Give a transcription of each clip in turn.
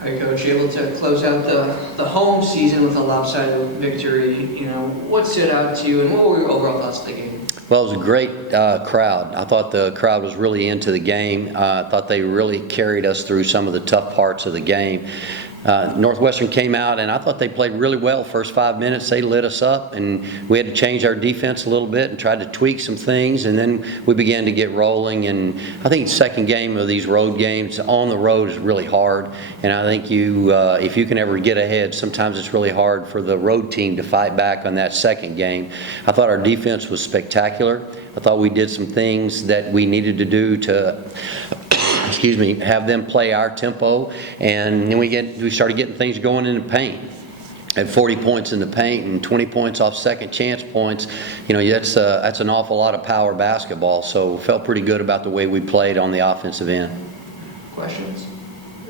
All right, Coach, you're able to close out the home season with a lopsided victory. What stood out to you, and what were your overall thoughts of the game? Well, it was a great crowd. I thought the crowd was really into the game. I thought they really carried us through some of the tough parts of the game. Northwestern came out, and I thought they played really well. First 5 minutes, they lit us up, and we had to change our defense a little bit and tried to tweak some things, and then we began to get rolling. And I think the second game of these road games on the road is really hard, and I think if you can ever get ahead, sometimes it's really hard for the road team to fight back on that second game. I thought our defense was spectacular. I thought we did some things that we needed to do to have them play our tempo, and then we started getting things going in the paint. At 40 points in the paint and 20 points off second chance points, that's an awful lot of power basketball. So felt pretty good about the way we played on the offensive end. Questions?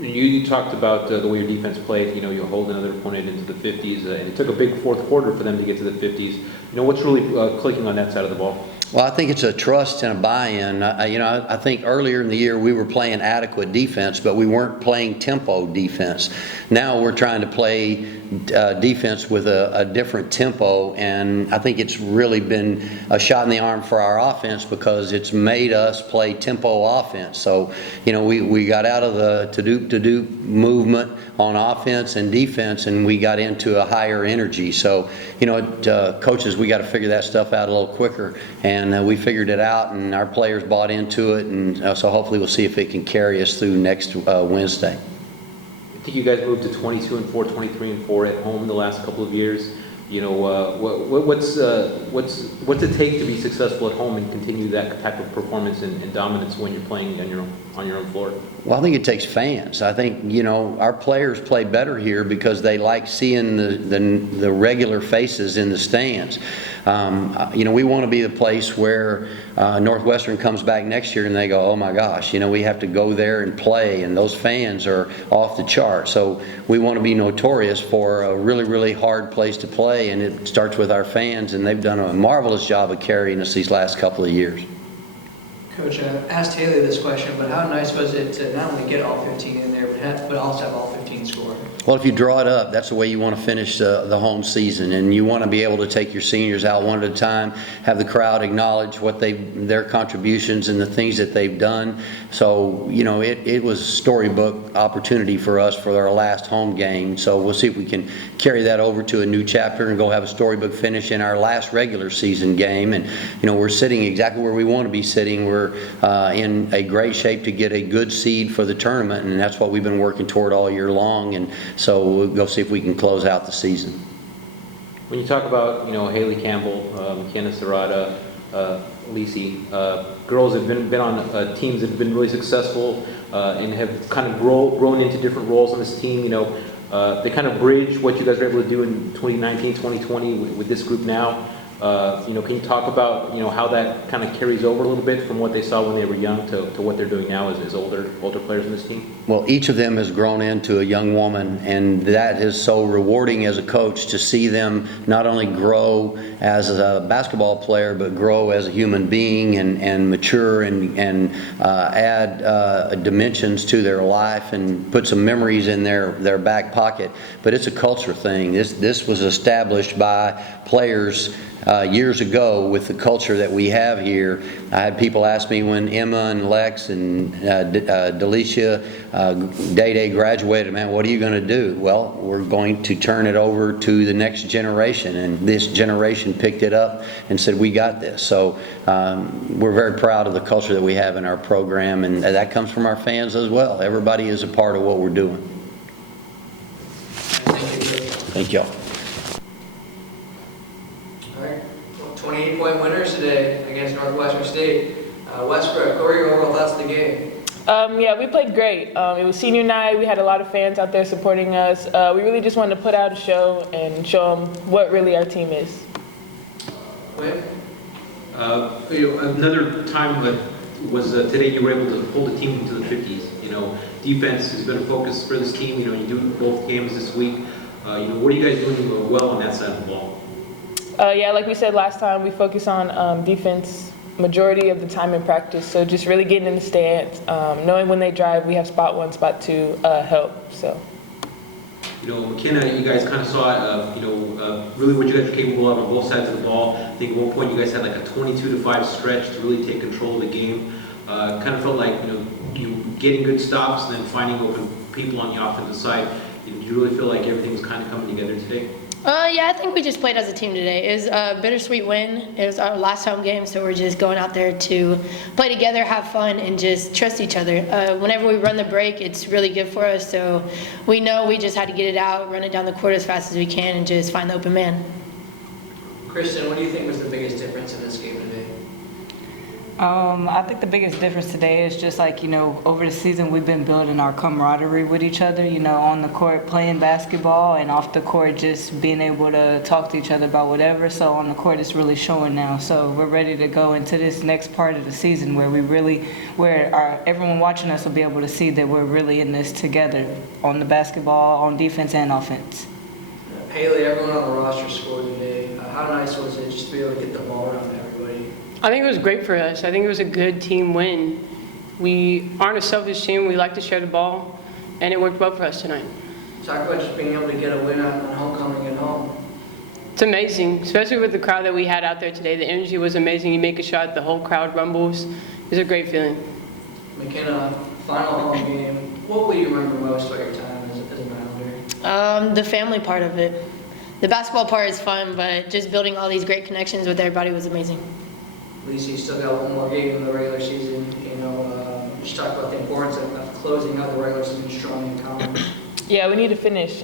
You talked about the way your defense played. You hold another opponent into the 50s, and it took a big fourth quarter for them to get to the 50s. What's really clicking on that side of the ball? Well, I think it's a trust and a buy-in. I think earlier in the year we were playing adequate defense, but we weren't playing tempo defense. Now we're trying to play defense with a different tempo, and I think it's really been a shot in the arm for our offense because it's made us play tempo offense. So, we got out of the to-do movement on offense and defense, and we got into a higher energy. So, coaches, we got to figure that stuff out a little quicker, and we figured it out, and our players bought into it, and so hopefully we'll see if it can carry us through next Wednesday. I think you guys moved to 22-4, 23-4 at home the last couple of years. What's it take to be successful at home and continue that type of performance and dominance when you're playing on your own floor? Well, I think it takes fans. I think our players play better here because they like seeing the regular faces in the stands. We want to be the place where Northwestern comes back next year and they go, oh my gosh, we have to go there and play, and those fans are off the chart. So we want to be notorious for a really, really hard place to play, and it starts with our fans, and they've done a marvelous job of carrying us these last couple of years. Coach, I asked Haley this question, but how nice was it to not only get all 15 in there, but also have all 15 score? Well, if you draw it up, that's the way you want to finish the home season, and you want to be able to take your seniors out one at a time, have the crowd acknowledge what their contributions and the things that they've done. So, it was a storybook opportunity for us for our last home game. So we'll see if we can carry that over to a new chapter and go have a storybook finish in our last regular season game. And, we're sitting exactly where we want to be sitting. We're in a great shape to get a good seed for the tournament, and that's what we've been working toward all year long. And so we'll go see if we can close out the season. When you talk about, Haley Campbell, McKenna Serrata, Lisi, girls have been on teams that have been really successful and have kind of grown into different roles on this team. They kind of bridge what you guys were able to do in 2019, 2020 with this group now. Can you talk about how that kind of carries over a little bit from what they saw when they were young to what they're doing now as older players in this team? Well, each of them has grown into a young woman, and that is so rewarding as a coach to see them not only grow as a basketball player, but grow as a human being and mature and add dimensions to their life and put some memories in their back pocket. But it's a culture thing. This was established by players years ago with the culture that we have here. I had people ask me when Emma and Lex and Delicia, Day graduated, man, what are you going to do? Well, we're going to turn it over to the next generation, and this generation picked it up and said, we got this. So we're very proud of the culture that we have in our program, and that comes from our fans as well. Everybody is a part of what we're doing. Thank you. 28-point winners today against Northwestern State. Westbrook, what were your overall thoughts of the game? Yeah, we played great. It was senior night. We had a lot of fans out there supporting us. We really just wanted to put out a show and show them what really our team is. Wait. Another time was today you were able to pull the team into the 50s. Defense has been a focus for this team. You do both games this week. What are you guys doing well on that side of the ball? Yeah, like we said last time, we focus on defense majority of the time in practice. So just really getting in the stance, knowing when they drive, we have spot one, spot two help. So You know, McKenna, you guys kind of saw, really what you guys were capable of on both sides of the ball. I think at one point you guys had like a 22-5 stretch to really take control of the game. Kind of felt like, you getting good stops and then finding open people on the offensive side. Did you really feel like everything was kind of coming together today? Yeah, I think we just played as a team today. It was a bittersweet win. It was our last home game, so we're just going out there to play together, have fun, and just trust each other. Whenever we run the break, it's really good for us, so we know we just had to get it out, run it down the court as fast as we can, and just find the open man. Kristen, what do you think was the biggest difference in this game today? I think the biggest difference today is just like, over the season we've been building our camaraderie with each other, on the court playing basketball and off the court just being able to talk to each other about whatever. So on the court it's really showing now. So we're ready to go into this next part of the season where everyone watching us will be able to see that we're really in this together on the basketball, on defense and offense. Haley, everyone on the roster scored today. How nice was it just to be able to get the ball around everybody? I think it was great for us. I think it was a good team win. We aren't a selfish team. We like to share the ball, and it worked well for us tonight. Talk about just being able to get a win on homecoming at home. It's amazing, especially with the crowd that we had out there today. The energy was amazing. You make a shot, the whole crowd rumbles. It was a great feeling. McKenna, final home game. What will you remember most about your time as an Islander? The family part of it. The basketball part is fun, but just building all these great connections with everybody was amazing. Lisa, you still got one more game in the regular season. Just talk about the importance of closing out the regular season strong in conference. Yeah, we need to finish.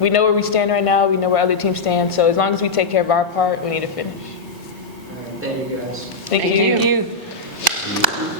We know where we stand right now. We know where other teams stand. So as long as we take care of our part, we need to finish. All right, thank you guys. Thank you. Thank you.